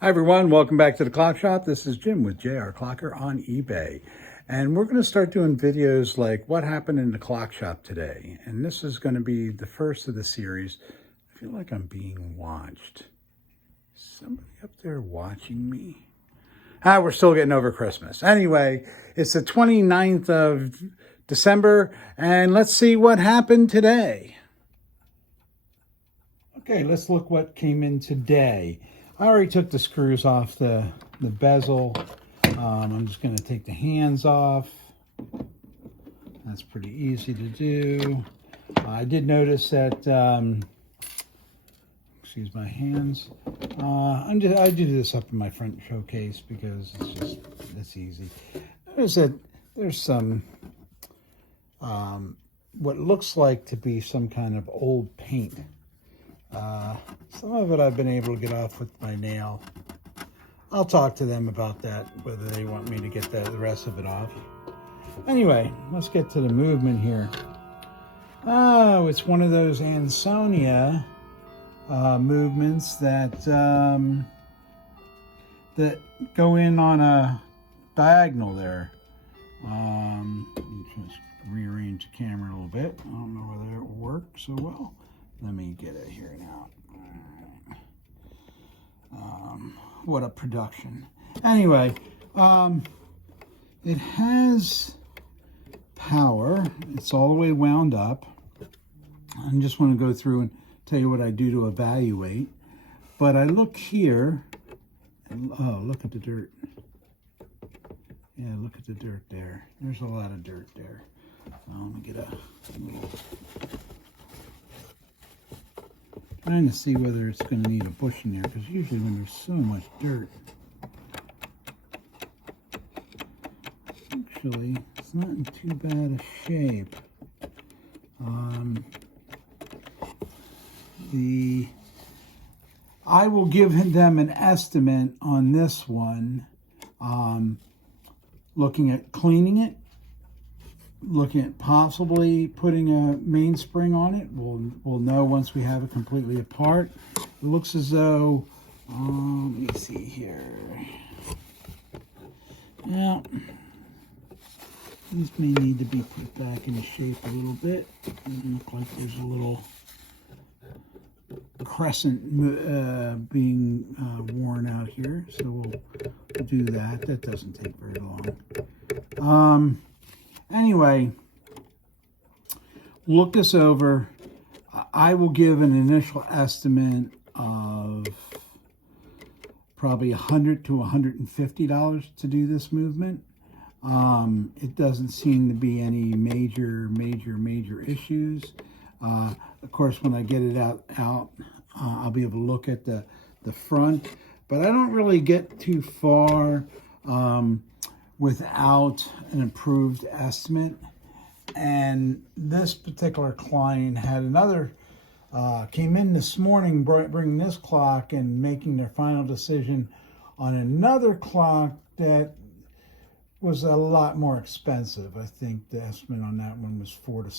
Hi everyone, welcome back to the Clock Shop. This is Jim with JR Clocker on eBay. And we're going to start doing videos like what happened in the clock shop today. And this is going to be the first of the series. I feel like I'm being watched. Somebody up there watching me? We're still getting over Christmas. Anyway, it's the 29th of December, and let's see what happened today. Okay, let's look what came in today. I already took the screws off the bezel. I'm just going to take the hands off. That's pretty easy to do. I did notice that, excuse my hands. I do this up in my front showcase because it's easy. Notice that there's some, what looks like to be some kind of old paint. Some of it I've been able to get off with my nail. I'll talk to them about that, whether they want me to get the rest of it off. Anyway, let's get to the movement here. Oh, it's one of those Ansonia movements that that go in on a diagonal there. Let me just rearrange the camera a little bit. I don't know whether it will work so well. Let me get it here now. What a production. Anyway, it has power. It's all the way wound up. I just want to go through and tell you what I do to evaluate. But I look here, and oh, look at the dirt. Yeah, look at the dirt there. There's a lot of dirt there. Let me get a little... Trying to see whether it's going to need a bush in there, because usually when there's so much dirt, actually, it's not in too bad a shape. I will give them an estimate on this one, looking at cleaning it, looking at possibly putting a mainspring on it. We'll know once we have it completely apart. It looks as though, let me see here. Now, these may need to be put back into shape a little bit. It looks like there's a little crescent being worn out here, so we'll do that. That doesn't take very long. Anyway, look this over. I will give an initial estimate of probably $100 to $150 to do this movement. It doesn't seem to be any major issues. Of course, when I get it out, I'll be able to look at the front, but I don't really get too far without an approved estimate. And this particular client had another, came in this morning bringing this clock and making their final decision on another clock that was a lot more expensive. I think the estimate on that one was $400 to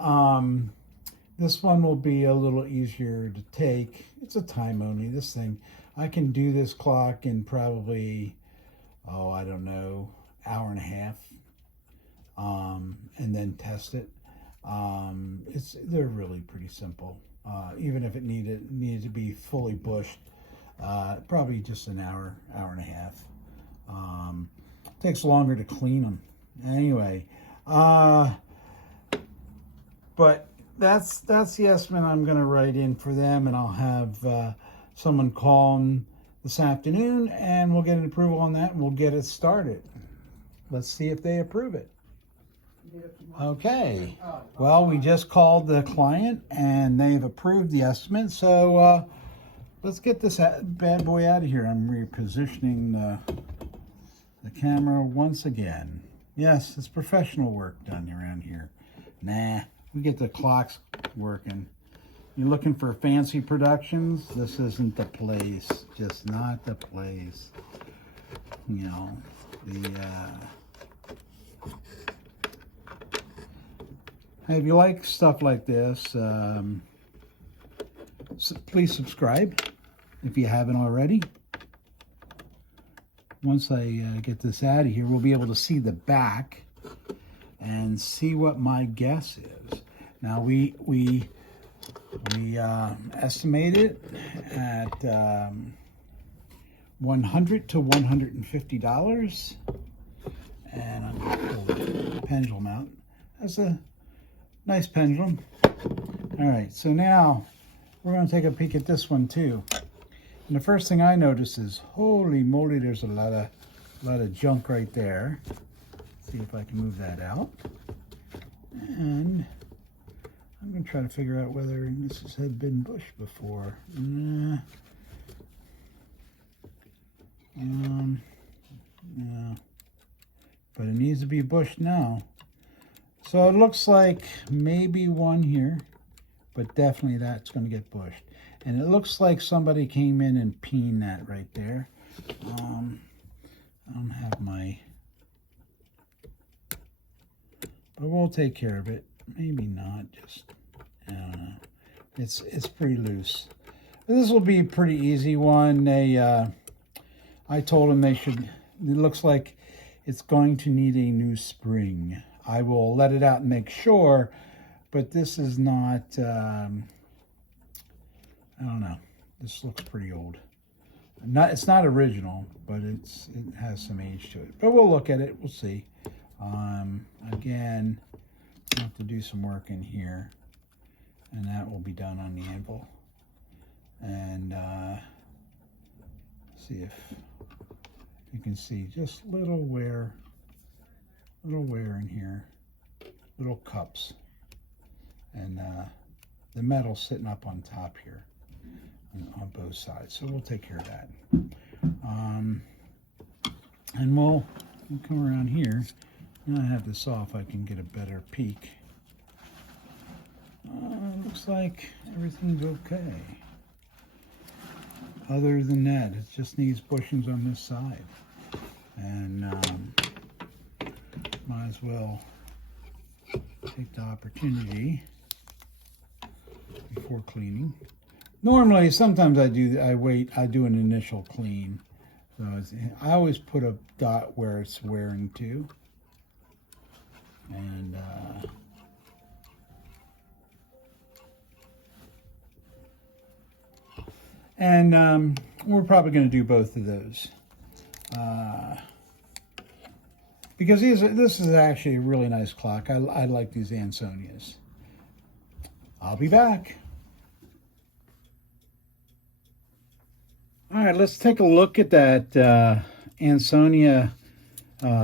$600. This one will be a little easier to take. It's a time only, this thing. I can do this clock in probably, I don't know, hour and a half, and then test it. They're really pretty simple. Even if it needed to be fully bushed, probably just an hour and a half. Takes longer to clean them. Anyway, but that's the estimate I'm going to write in for them, and I'll have someone call them this afternoon, and we'll get an approval on that, and we'll get it started. Let's see if they approve it. Okay. Well, we just called the client, and they've approved the estimate, so let's get this bad boy out of here. I'm repositioning the camera once again. Yes, it's professional work done around here. Nah, we get the clocks working. You're looking for fancy productions? This isn't the place. Just not the place. You know, hey, if you like stuff like this, please subscribe if you haven't already. Once I get this out of here, we'll be able to see the back and see what my guess is. Now we estimate it at $100 to $150, and I'm going to pull the pendulum out. That's a nice pendulum. All right, so now we're going to take a peek at this one too. And the first thing I notice is, holy moly, there's a lot of junk right there. Let's see if I can move that out. And I'm going to try to figure out whether this had been bushed before. No. But it needs to be bushed now. So it looks like maybe one here, but definitely that's going to get bushed. And it looks like somebody came in and peened that right there. I don't have my... But we'll take care of it. Maybe not, just, I don't know. It's pretty loose. This will be a pretty easy one. I told them they should, it looks like it's going to need a new spring. I will let it out and make sure, but this is not, I don't know. This looks pretty old. It's not original, but it has some age to it. But we'll look at it. We'll see. Again, I have to do some work in here, and that will be done on the anvil. And see if you can see just little wear in here, little cups, and the metal sitting up on top here on both sides. So we'll take care of that. And we'll come around here. Now I have this off, I can get a better peek. Looks like everything's okay. Other than that, it just needs bushings on this side. And might as well take the opportunity before cleaning. Normally, sometimes I do an initial clean. So I always put a dot where it's wearing to. And we're probably going to do both of those. Because this is actually a really nice clock. I like these Ansonias. I'll be back. All right, let's take a look at that Ansonia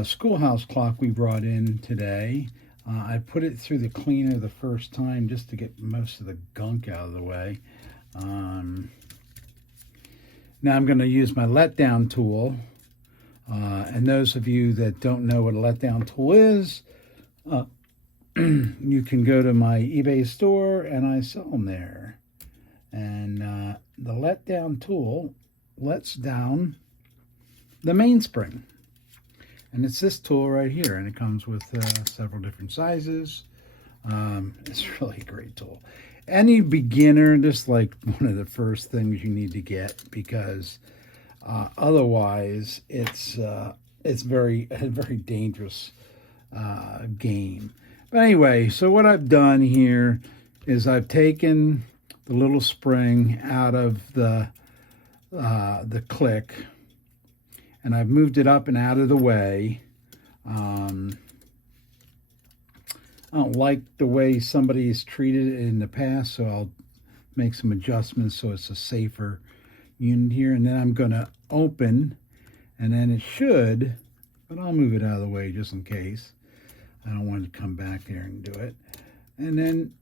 schoolhouse clock we brought in today. I put it through the cleaner the first time just to get most of the gunk out of the way. Now I'm going to use my Letdown Tool. And those of you that don't know what a Letdown Tool is, you can go to my eBay store and I sell them there. And the Letdown Tool lets down the mainspring. And it's this tool right here, and it comes with several different sizes. It's really a great tool. Any beginner, just like one of the first things you need to get, because otherwise it's a very dangerous game. But anyway, so what I've done here is I've taken the little spring out of the click, and I've moved it up and out of the way. I don't like the way somebody's treated it in the past, so I'll make some adjustments so it's a safer unit here. And then I'm going to open, and then it should, but I'll move it out of the way just in case. I don't want to come back there and do it. And then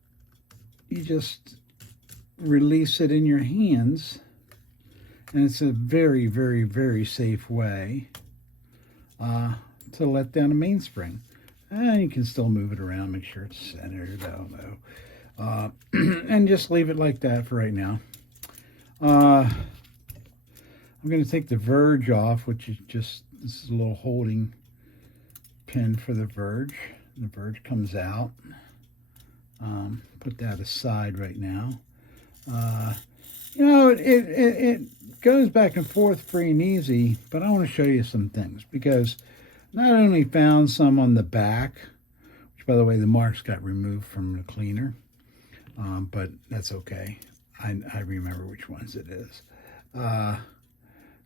you just release it in your hands. And it's a very, very, very safe way to let down a mainspring. And you can still move it around, make sure it's centered, I don't know. And just leave it like that for right now. I'm going to take the verge off, which is just, this is a little holding pin for the verge. The verge comes out. Put that aside right now. You know, goes back and forth free and easy, but I want to show you some things because not only found some on the back, which by the way, the marks got removed from the cleaner, but that's okay. I remember which ones it is.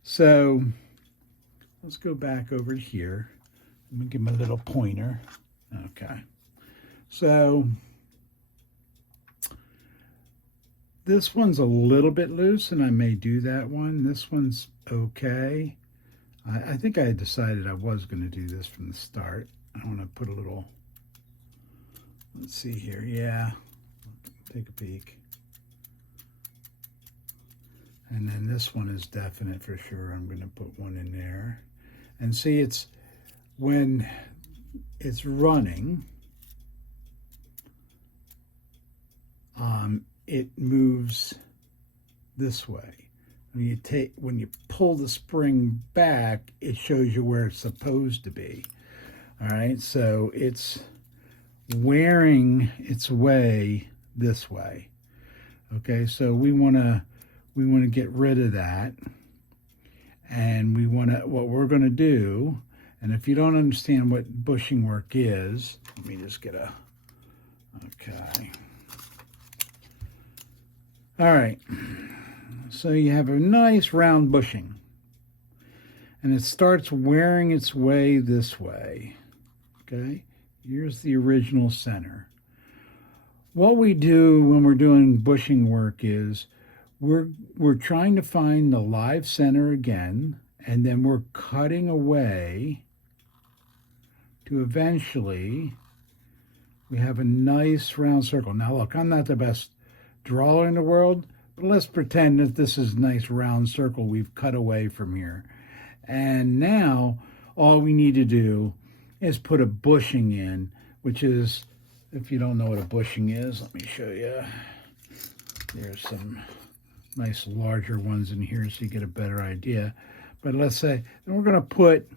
So let's go back over here. Let me give him a little pointer. Okay. So this one's a little bit loose, and I may do that one. This one's okay. I think I had decided I was going to do this from the start. I want to put a little, let's see here. Yeah, take a peek. And then this one is definite for sure. I'm going to put one in there. And see, it's when it's running, it moves this way. When you pull the spring back, it shows you where it's supposed to be. All right, so it's wearing its way this way. Okay, so we want to get rid of that, and what we're going to do. And if you don't understand what bushing work is, let me just get okay. All right, so you have a nice round bushing, and it starts wearing its way this way, okay? Here's the original center. What we do when we're doing bushing work is we're trying to find the live center again, and then we're cutting away to eventually we have a nice round circle. Now look, I'm not the best drawer in the world, but let's pretend that this is a nice round circle we've cut away from here. And now all we need to do is put a bushing in, which is, if you don't know what a bushing is, let me show you. There's some nice larger ones in here so you get a better idea. But let's say, then we're going to put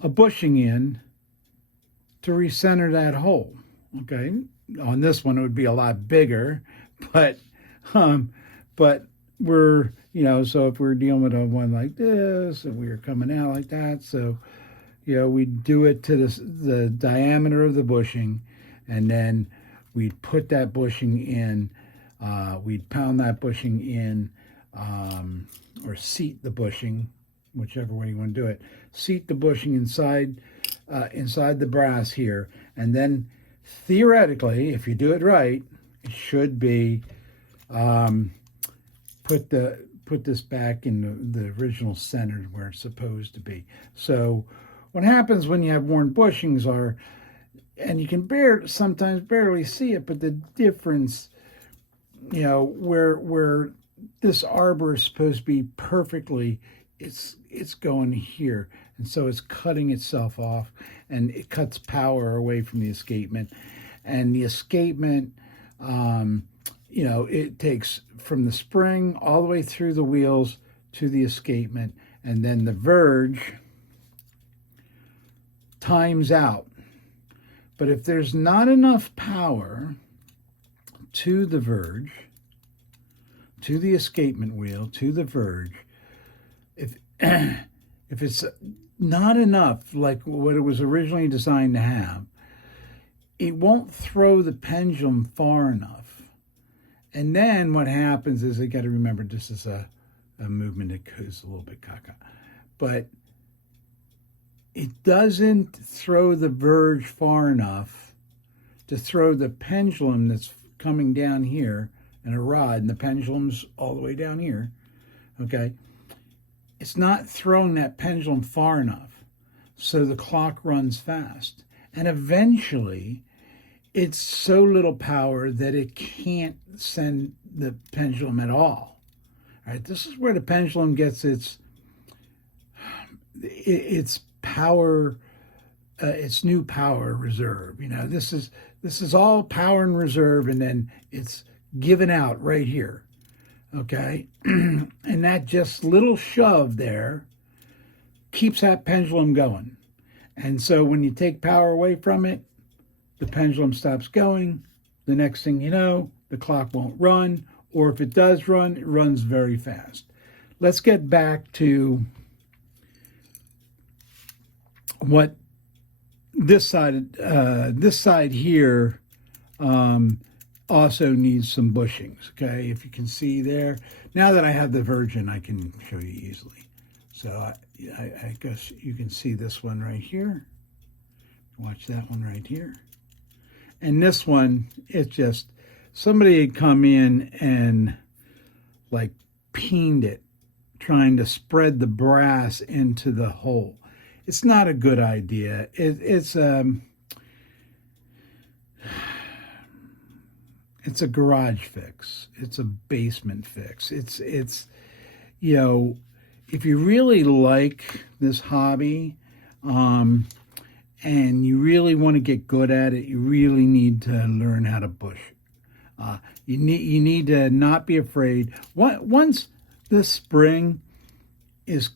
a bushing in to recenter that hole, okay? On this one, it would be a lot bigger, but we're, so if we're dealing with a one like this, and we're coming out like that, so, we do it to the diameter of the bushing, and then we'd put that bushing in, we'd pound that bushing in, or seat the bushing, whichever way you want to do it, seat the bushing inside the brass here, and then theoretically, if you do it right, it should be put this back in the original center where it's supposed to be. So what happens when you have worn bushings are, and you can sometimes barely see it, but the difference, where this arbor is supposed to be perfectly, it's going here, and so it's cutting itself off, and it cuts power away from the escapement. And the escapement, it takes from the spring all the way through the wheels to the escapement, and then the verge times out. But if there's not enough power to the verge, to the escapement wheel, to the verge, if it's not enough, like what it was originally designed to have, it won't throw the pendulum far enough. And then what happens is, I got to remember, this is a movement that goes a little bit caca, but it doesn't throw the verge far enough to throw the pendulum that's coming down here in a rod, and the pendulum's all the way down here, okay? It's not throwing that pendulum far enough, so the clock runs fast. And eventually, it's so little power that it can't send the pendulum at all. All right, this is where the pendulum gets its power, its new power reserve. This is all power and reserve, and then it's given out right here. Okay, and that just little shove there keeps that pendulum going. And so when you take power away from it, the pendulum stops going. The next thing you know, the clock won't run, or if it does run, it runs very fast. Let's get back to what this side here also needs some bushings. Okay, if you can see there. Now that I have the Virgin, I can show you easily. So I guess you can see this one right here. Watch that one right here. And this one, it's just, somebody had come in and like peened it, trying to spread the brass into the hole. It's not a good idea. It's a garage fix. It's a basement fix. It's you know, if you really like this hobby, and you really want to get good at it, you really need to learn how to bush. You need to not be afraid. Once this spring is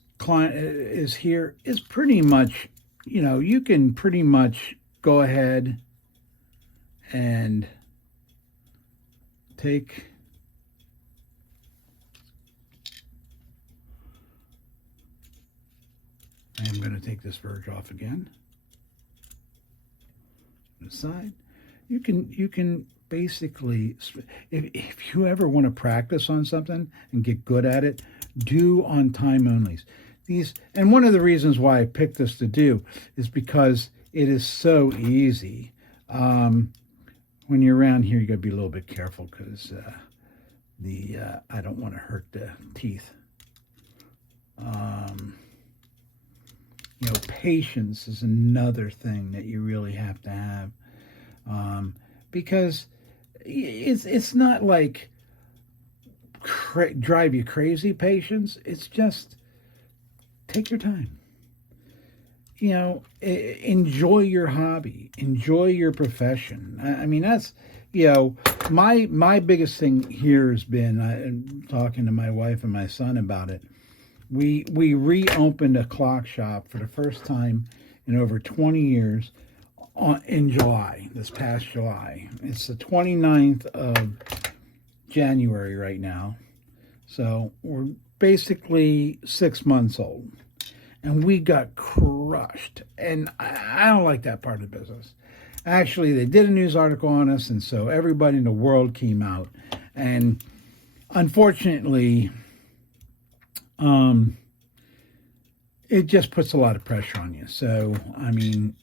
here, it's pretty much, you know, you can pretty much go ahead and take I'm going to take this verge off again. The side. You can basically, if you ever want to practice on something and get good at it, do on time onlys. And one of the reasons why I picked this to do is because it is so easy. When you're around here, you got to be a little bit careful because I don't want to hurt the teeth. You know, patience is another thing that you really have to have, because it's not like drive you crazy patience. It's just take your time. You know, enjoy your hobby, enjoy your profession. I mean, that's, you know, my biggest thing here has been talking to my wife and my son about it. We reopened a clock shop for the first time in over 20 years in July, this past July. It's the 29th of January right now. So we're basically 6 months old. And we got crushed. And I don't like that part of the business. Actually, they did a news article on us, and so everybody in the world came out. And unfortunately, it just puts a lot of pressure on you. So, I mean,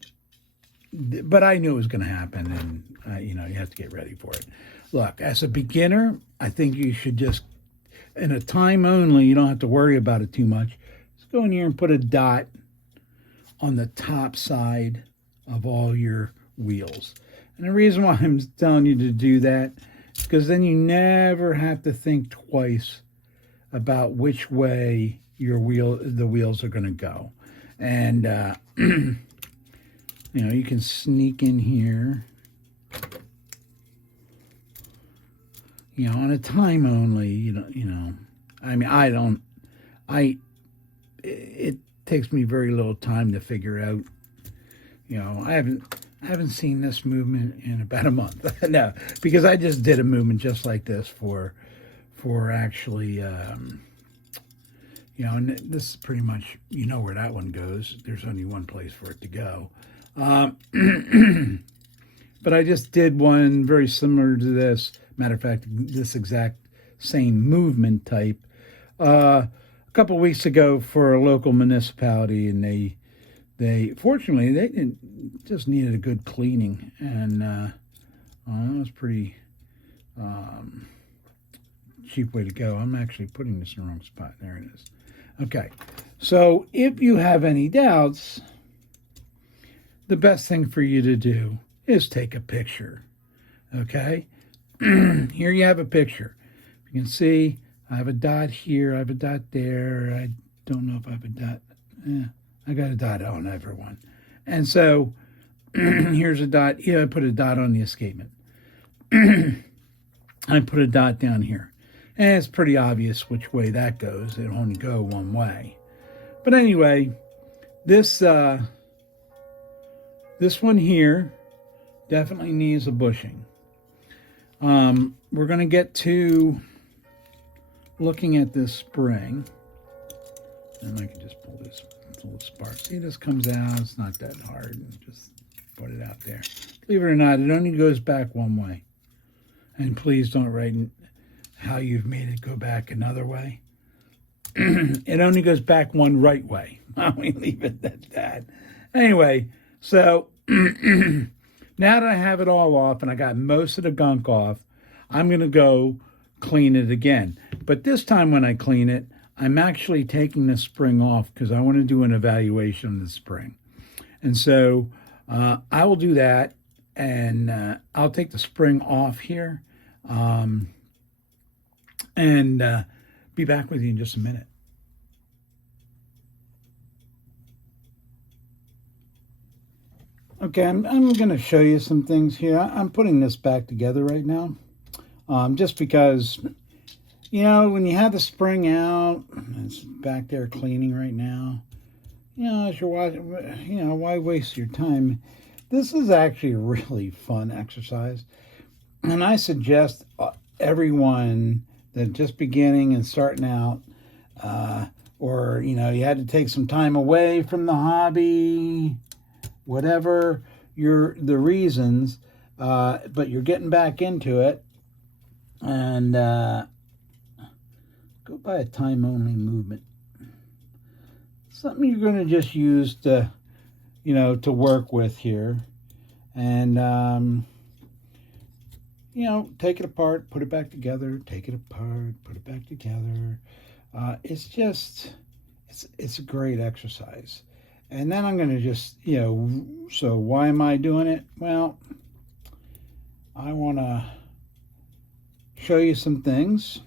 but I knew it was going to happen, and, you know, you have to get ready for it. Look, as a beginner, I think you should just, in a time only, you don't have to worry about it too much. Just go in here and put a dot on the top side of all your wheels. And the reason why I'm telling you to do that is because then you never have to think twice about which way the wheels are going to go. And you know, you can sneak in here, you know, on a time only. You know, I mean, it takes me very little time to figure out. You know, I haven't seen this movement in about a month. No, because I just did a movement just like this for actually, you know, and this is pretty much, you know where that one goes. There's only one place for it to go. But I just did one very similar to this. Matter of fact, this exact same movement type a couple weeks ago for a local municipality, and they fortunately they didn't, just needed a good cleaning, and that was pretty cheap way to go. I'm actually putting this in the wrong spot. There it is. Okay, so if you have any doubts, the best thing for you to do is take a picture. Okay, here you have a picture. You can see I have a dot here, I have a dot there. I don't know if I have a dot. I got a dot on everyone. And so here's a dot. Yeah, I put a dot on the escapement. I put a dot down here. And it's pretty obvious which way that goes. It'll only go one way. But anyway, this one here definitely needs a bushing. We're going to get to looking at this spring, and I can just pull this little spark. See, this comes out. It's not that hard. And just put it out there. Believe it or not, it only goes back one way. And please don't write how you've made it go back another way. It only goes back one right way. We leave it at that. Anyway, so now that I have it all off and I got most of the gunk off, I'm going to go clean it again. But this time when I clean it, I'm actually taking the spring off because I want to do an evaluation of the spring. And so I will do that, and I'll take the spring off here and be back with you in just a minute. Okay, I'm going to show you some things here. I'm putting this back together right now, just because, you know, when you have the spring out, it's back there cleaning right now. You know, as you're watching, you know, why waste your time? This is actually a really fun exercise, and I suggest everyone that just beginning and starting out, or, you know, you had to take some time away from the hobby, whatever the reasons, but you're getting back into it, and go by a time-only movement. Something you're going to just use to, you know, to work with here, and you know, take it apart, put it back together, take it apart, put it back together. It's just, it's a great exercise. And then I'm going to just, you know, so why am I doing it? Well, I want to show you some things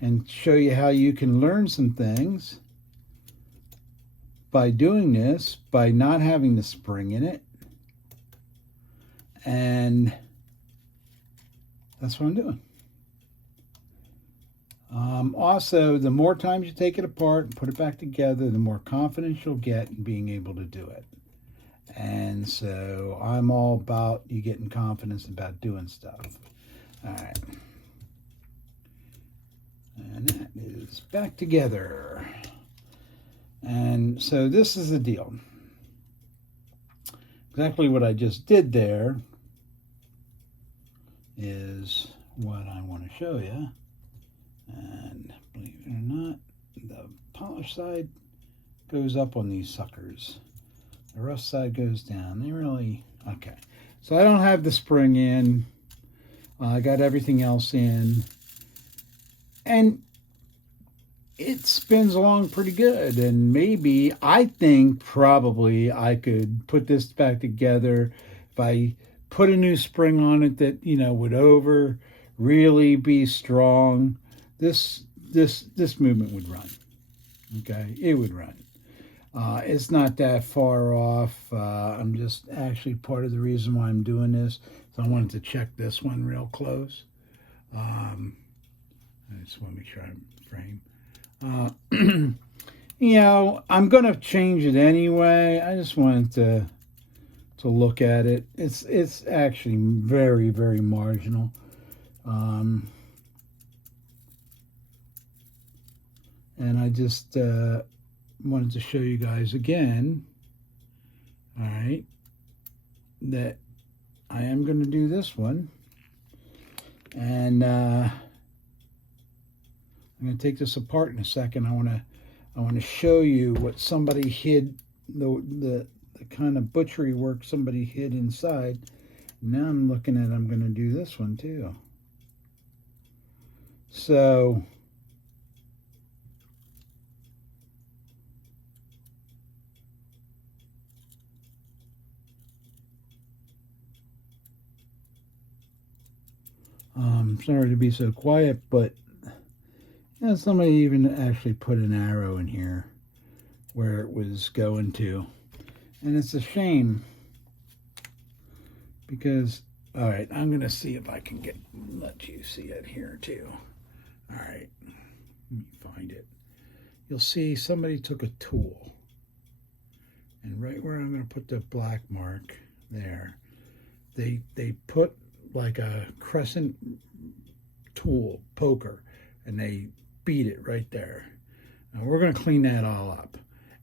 and show you how you can learn some things by doing this, by not having the spring in it. And that's what I'm doing. Also, the more times you take it apart and put it back together, the more confidence you'll get in being able to do it. And so I'm all about you getting confidence about doing stuff. All right. And that is back together. And so this is the deal. Exactly what I just did there is what I want to show you. And believe it or not, the polished side goes up on these suckers. The rough side goes down. They really, okay. So I don't have the spring in. I got everything else in. And it spins along pretty good. And maybe, I think probably I could put this back together if I put a new spring on it that, you know, would really be strong. This movement would run. Okay, it would run. It's not that far off. I'm just actually part of the reason why I'm doing this. So I wanted to check this one real close. I just want to make sure I'm framed. You know, I'm going to change it anyway. I just wanted to look at it. It's actually very, very marginal. And I just wanted to show you guys again, all right, that I am going to do this one. And I'm going to take this apart in a second. I want to show you what somebody hid, the kind of butchery work somebody hid inside. Now I'm looking at, I'm going to do this one too. So sorry to be so quiet, but you know, somebody even actually put an arrow in here where it was going to. And it's a shame because, all right, I'm going to see if I can let you see it here too. All right, let me find it. You'll see somebody took a tool, and right where I'm going to put the black mark there, they put like a crescent tool, poker, and they beat it right there. Now we're going to clean that all up.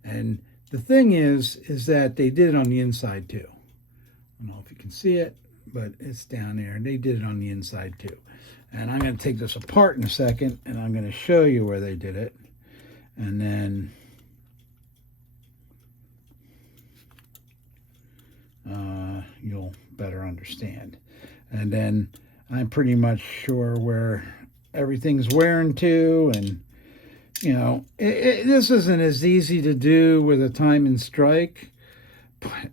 And the thing is that they did it on the inside too. I don't know if you can see it, but it's down there, and they did it on the inside too. And I'm going to take this apart in a second, and I'm going to show you where they did it. And then you'll better understand. And then I'm pretty much sure where everything's wearing to. And, you know, this isn't as easy to do with a time and strike. But,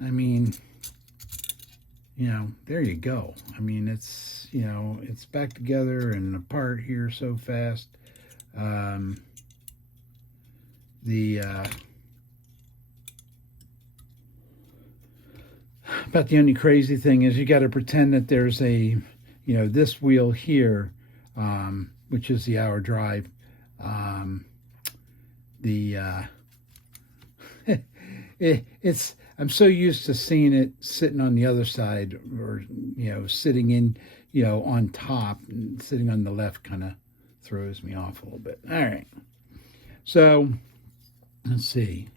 I mean, you know, there you go. I mean, it's, you know, it's back together and apart here so fast. About the only crazy thing is you got to pretend that there's a, you know, this wheel here, which is the hour drive. It's I'm so used to seeing it sitting on the other side, or, you know, sitting in, you know, on top, and sitting on the left kind of throws me off a little bit. All right. So let's see.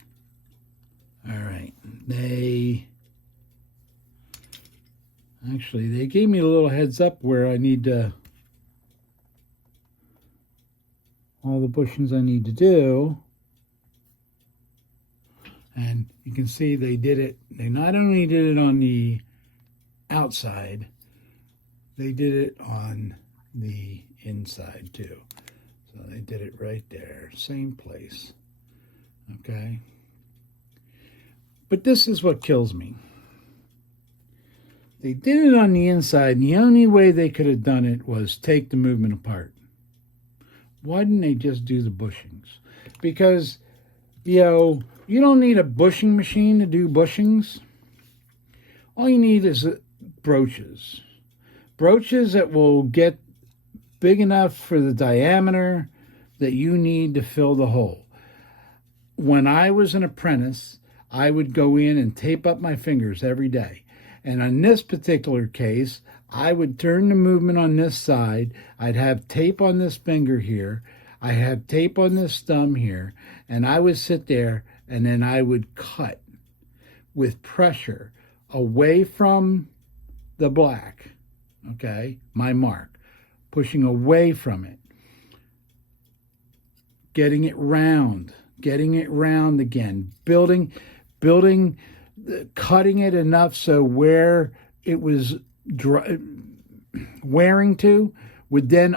All right. They gave me a little heads up where I need to, all the bushings I need to do. And you can see they did it. They not only did it on the outside, they did it on the inside too. So they did it right there, same place. Okay. But this is what kills me. They did it on the inside, and the only way they could have done it was take the movement apart. Why didn't they just do the bushings? Because, you know, you don't need a bushing machine to do bushings. All you need is broaches. Broaches that will get big enough for the diameter that you need to fill the hole. When I was an apprentice, I would go in and tape up my fingers every day. And on this particular case, I would turn the movement on this side. I'd have tape on this finger here. I have tape on this thumb here. And I would sit there, and then I would cut with pressure away from the black, okay, my mark, pushing away from it, getting it round again, building, cutting it enough so where it was wearing to would then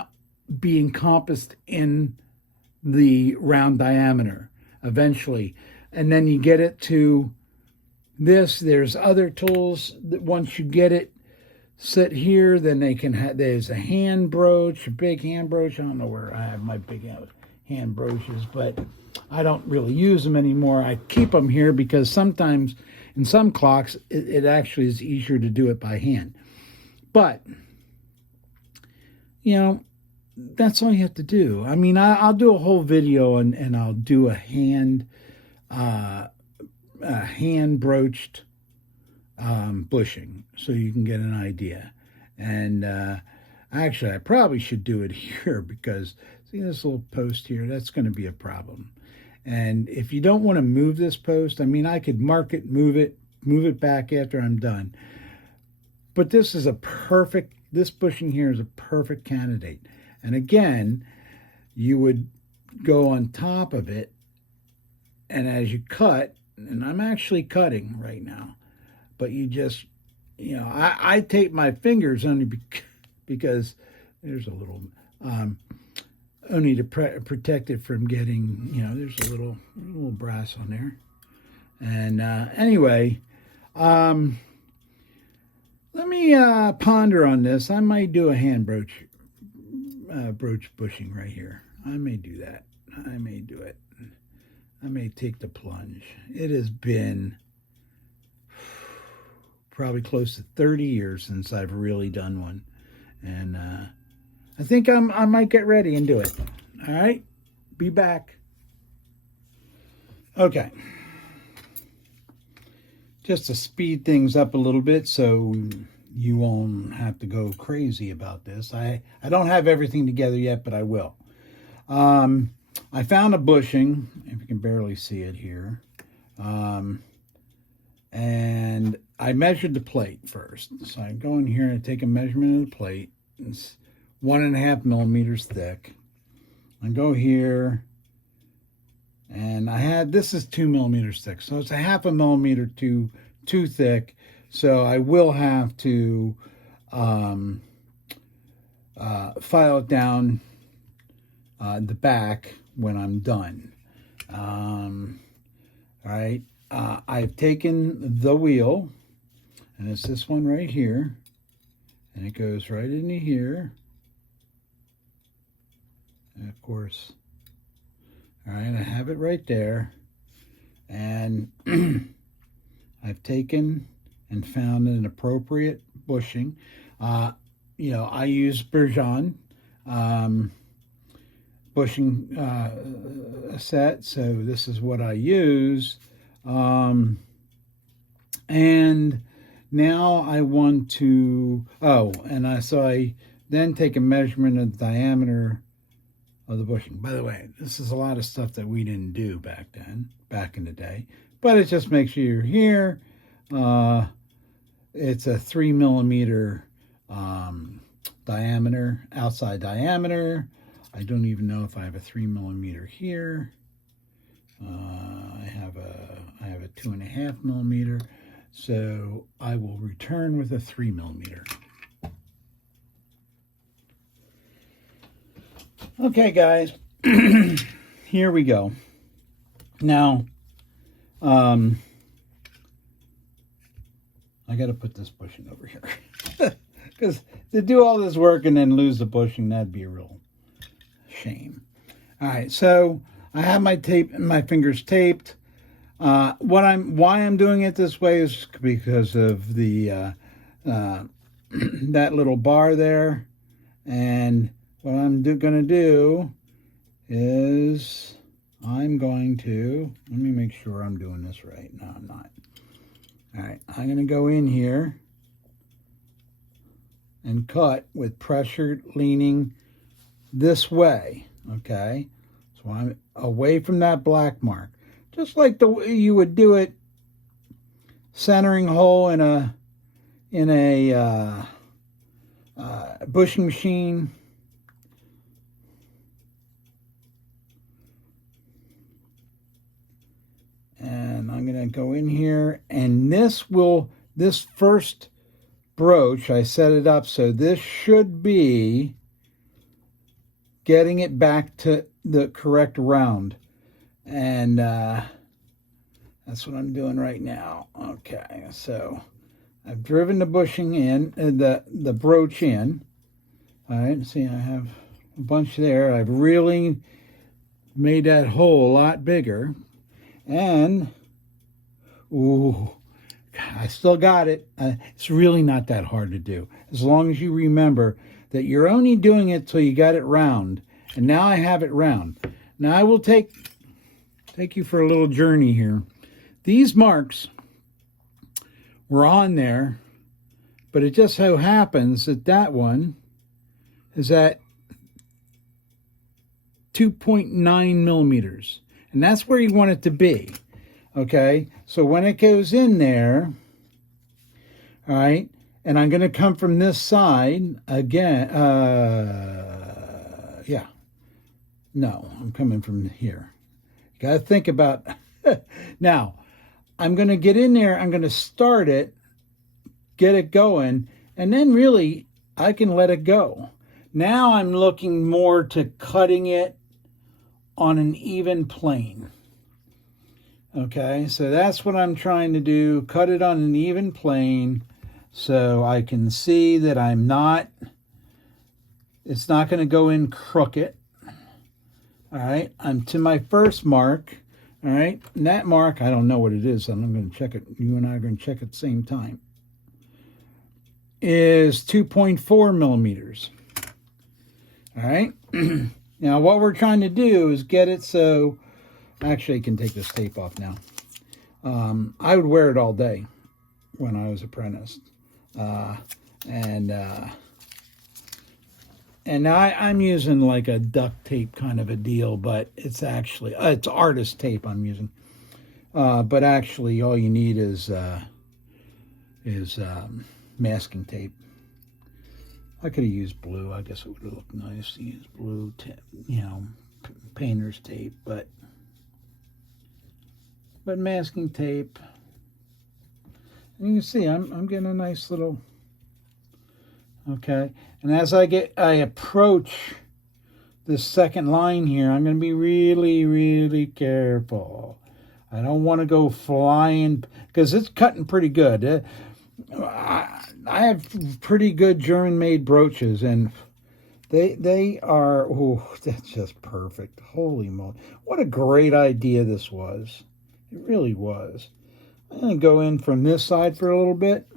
be encompassed in the round diameter eventually. And then you get it to this. There's other tools that once you get it set here, then they can have, there's a hand broach, a big hand broach. I don't know where I have my big hand broaches, but I don't really use them anymore. I keep them here because sometimes in some clocks, it actually is easier to do it by hand. But, you know, that's all you have to do. I mean, I'll do a whole video and I'll do a hand broached bushing so you can get an idea. And actually, I probably should do it here because, see this little post here? That's going to be a problem. And if you don't want to move this post, I mean, I could mark it, move it back after I'm done. But this is this bushing here is a perfect candidate. And again, you would go on top of it, and as you cut, and I'm actually cutting right now, but you just, you know, I tape my fingers only because there's a little, only to protect it from getting, you know, there's a little brass on there. And anyway, let me ponder on this. I might do a hand broach bushing right here. I may do that. I may do it. I may take the plunge. It has been probably close to 30 years since I've really done one. And I think I might get ready and do it. All right? Be back. Okay. Just to speed things up a little bit so you won't have to go crazy about this. I don't have everything together yet, but I will. I found a bushing, if you can barely see it here. And I measured the plate first. So I go in here and take a measurement of the plate. It's 1.5 millimeters thick. I go here, and this is 2 millimeters thick. So it's a 0.5 millimeter too thick. So I will have to file it down the back when I'm done. All right. I've taken the wheel, and it's this one right here, and it goes right into here. And of course, all right, I have it right there, and I've taken and found an appropriate bushing. I use Bushings bushing set, so this is what I use. And now I want to, so I then take a measurement of the diameter of the bushing. By the way, this is a lot of stuff that we didn't do back in the day, but it just makes sure you're here. It's a 3 millimeter diameter, outside diameter. I don't even know if I have a 3 millimeter here. I have a 2.5 millimeter, so I will return with a 3 millimeter. Okay, guys, here we go. Now, I got to put this bushing over here because to do all this work and then lose the bushing, that'd be a real shame. All right, so I have my fingers taped. Why I'm doing it this way is because of the that little bar there, and what I'm going to do is let me make sure I'm doing this right. No, I'm not. All right, I'm going to go in here and cut with pressure leaning this way, okay? So I'm away from that black mark, just like the way you would do it, centering hole in a bushing machine. And I'm going to go in here, and this first broach, I set it up so this should be getting it back to the correct round. And that's what I'm doing right now. Okay, so I've driven the bushing in, the broach in. All right, see, I have a bunch there. I've really made that hole a lot bigger. And, ooh, I still got it. It's really not that hard to do, as long as you remember that you're only doing it till you got it round. And now I have it round. Now I will take you for a little journey here. These marks were on there, but it just so happens that one is at 2.9 millimeters. And that's where you want it to be, okay? So when it goes in there, all right, and I'm going to come from this side again. No, I'm coming from here. You got to think about, now, I'm going to get in there, I'm going to start it, get it going, and then really, I can let it go. Now I'm looking more to cutting it on an even plane. Okay, so that's what I'm trying to do, cut it on an even plane so I can see that it's not going to go in crooked. All right, I'm to my first mark. All right, and that mark, I don't know what it is, so I'm going to check it. You and I are going to check at the same time. Is 2.4 millimeters. All right. Now, what we're trying to do is get it so, actually, I can take this tape off now. I would wear it all day when I was apprenticed. And I'm using like a duct tape kind of a deal, but it's actually, it's artist tape I'm using. But actually all you need is masking tape. I could have used blue. I guess it would have looked nice to use blue, painter's tape, but masking tape. And you can see I'm getting a nice little, okay. And as I approach this second line here, I'm going to be really, really careful. I don't want to go flying because it's cutting pretty good. I have pretty good German-made brooches, and they are, oh, that's just perfect. Holy moly. What a great idea this was. It really was. I'm going to go in from this side for a little bit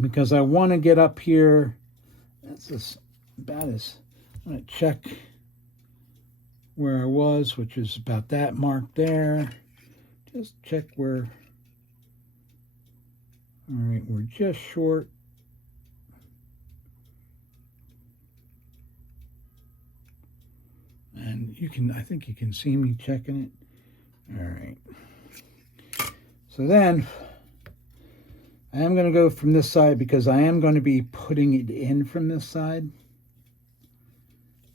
because I want to get up here. That's as bad as, I'm going to check where I was, which is about that mark there. Just check where. All right, we're just short. And I think you can see me checking it. All right. So then I am going to go from this side because I am going to be putting it in from this side.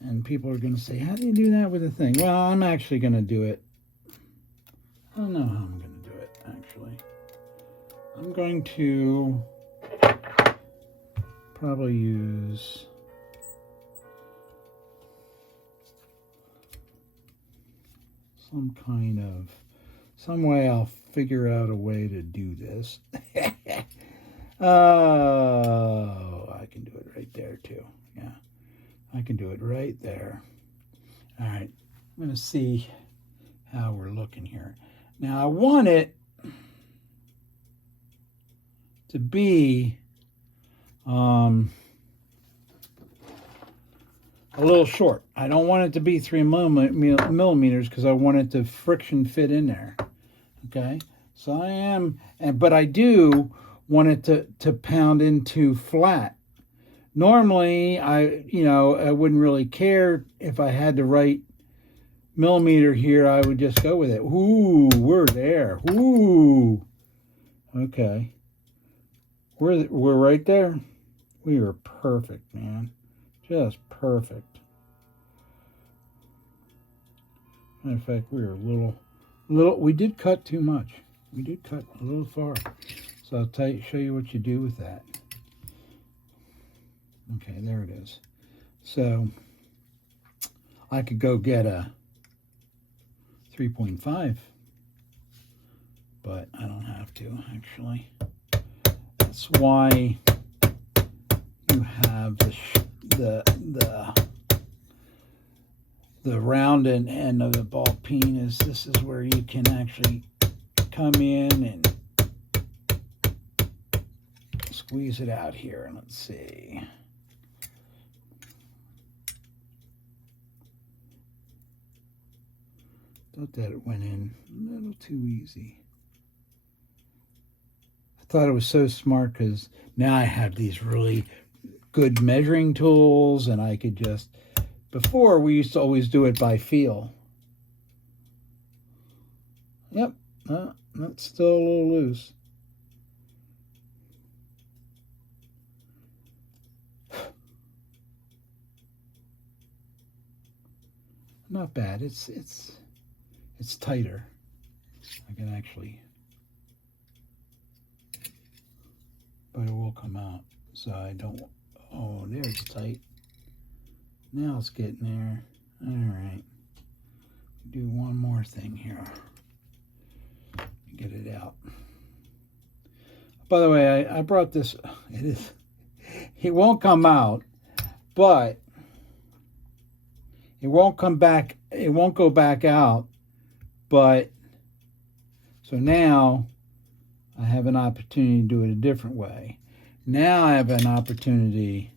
And people are going to say, how do you do that with a thing? Well, I'm actually going to do it. I don't know how I'm going to do it, actually. I'm going to probably use some way I'll figure out a way to do this. Oh, I can do it right there too. Yeah, I can do it right there. All right, I'm going to see how we're looking here. Now I want it to be a little short. I don't want it to be 3 millimeters because I want it to friction fit in there. Okay, so I am, but I do want it to pound into flat. Normally, I wouldn't really care if I had the right millimeter here. I would just go with it. Ooh, we're there. Ooh, okay. We're right there. We are perfect, man. Just perfect. Matter of fact, we were a little. We did cut too much. We did cut a little far. So I'll show you what you do with that. Okay, there it is. So I could go get a 3.5, but I don't have to actually. That's why you have the rounded end of the ball peen. This is where you can actually come in and squeeze it out here. And let's see. Thought that it went in a little too easy. I thought it was so smart because now I have these really good measuring tools, and I could just, before we used to always do it by feel. Yep, that's still a little loose. Not bad. It's tighter. I can actually, but it will come out. So I don't. Oh, there it's tight. Now it's getting there. All right. Do one more thing here. Get it out. By the way, I brought this. It won't come out, but it won't come back. It won't go back out. But so now I have an opportunity to do it a different way. Now I have an opportunity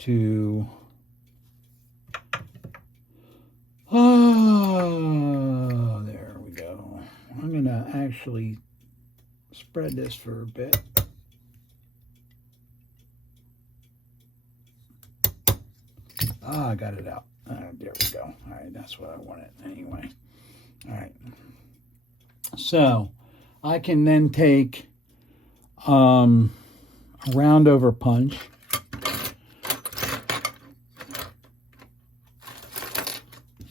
to, oh, there we go. I'm going to actually spread this for a bit. I got it out. There we go. All right, that's what I wanted anyway. All right. So I can then take a round over punch.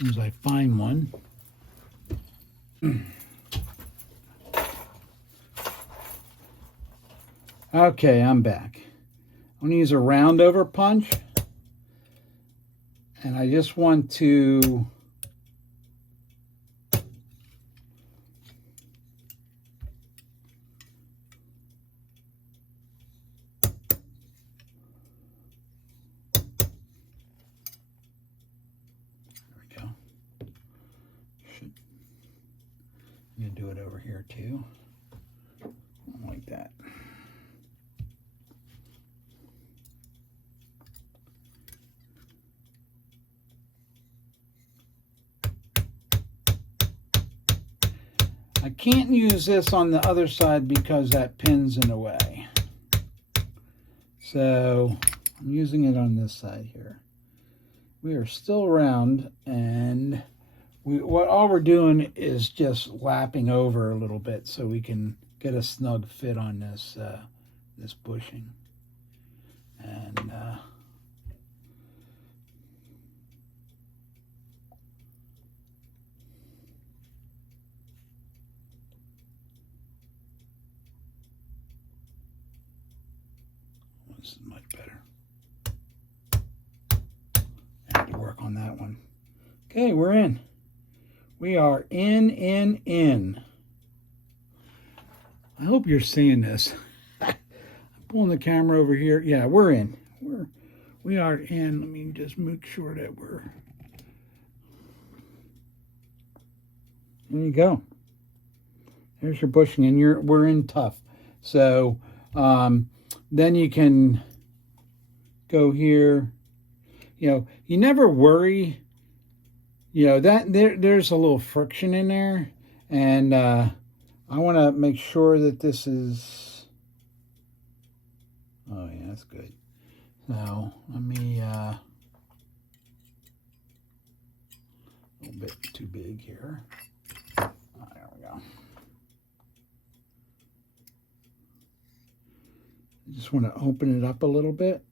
As I find one. Okay, I'm back. I'm going to use a round over punch. And I just want to I'm going to do it over here too, like that. I can't use this on the other side because that pin's in the way. So I'm using it on this side here. We are still around, and all we're doing is just lapping over a little bit so we can get a snug fit on this this bushing. And this is much better. I have to work on that one. Okay, we're in. We are in. I hope you're seeing this. I'm pulling the camera over here. Yeah, we're in. We are in. Let me just make sure that we're. There you go. There's your bushing, and we're in tough. So then you can go here. You know, you never worry. You know, that there's a little friction in there, and I want to make sure that this is, oh yeah, that's good. So let me, a little bit too big here. Oh, there we go. I just want to open it up a little bit.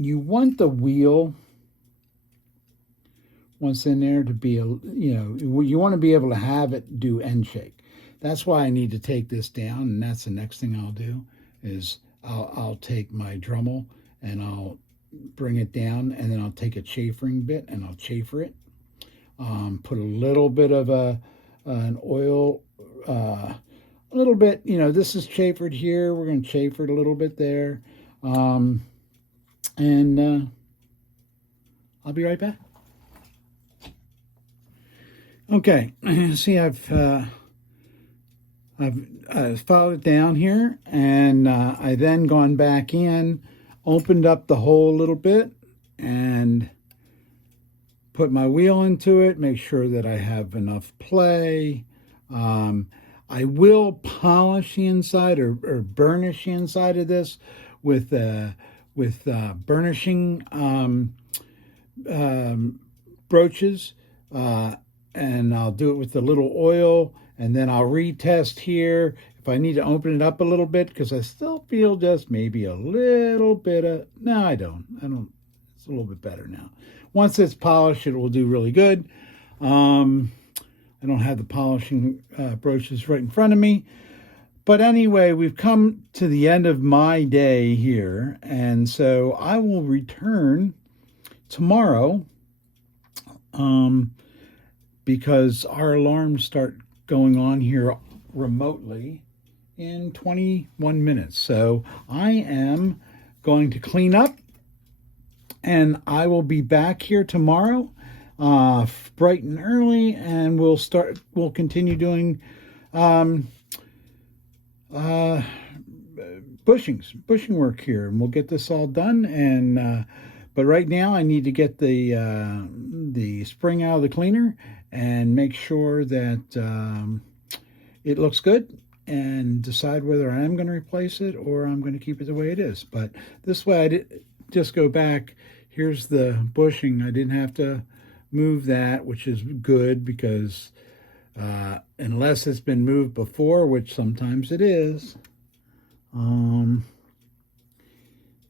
You want the wheel, once in there, to be, you want to be able to have it do end shake. That's why I need to take this down, and that's the next thing I'll do, is I'll take my Dremel and I'll bring it down, and then I'll take a chafering bit and I'll chafer it. Put a little bit of an oil, a little bit, this is chafered here. We're going to chafer it a little bit there. And I'll be right back. Okay, see, I've filed it down here, and I then gone back in, opened up the hole a little bit, and put my wheel into it, make sure that I have enough play. I will polish the inside or burnish the inside of this with burnishing broaches, and I'll do it with a little oil, and then I'll retest here if I need to open it up a little bit, because I still feel just maybe a little bit of, no, I don't, it's a little bit better now. Once it's polished, it will do really good. I don't have the polishing broaches right in front of me. But anyway, we've come to the end of my day here, and so I will return tomorrow, because our alarms start going on here remotely in 21 minutes. So I am going to clean up, and I will be back here tomorrow, bright and early, and we'll continue doing bushing work here, and we'll get this all done. And but right now I need to get the spring out of the cleaner and make sure that it looks good, and decide whether I am going to replace it or I'm going to keep it the way it is. But this way just go back. Here's the bushing. I didn't have to move that, which is good because unless it's been moved before, which sometimes it is,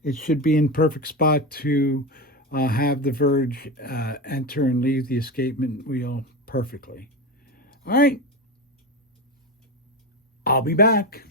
it should be in perfect spot to have the verge enter and leave the escapement wheel perfectly. All right, I'll be back.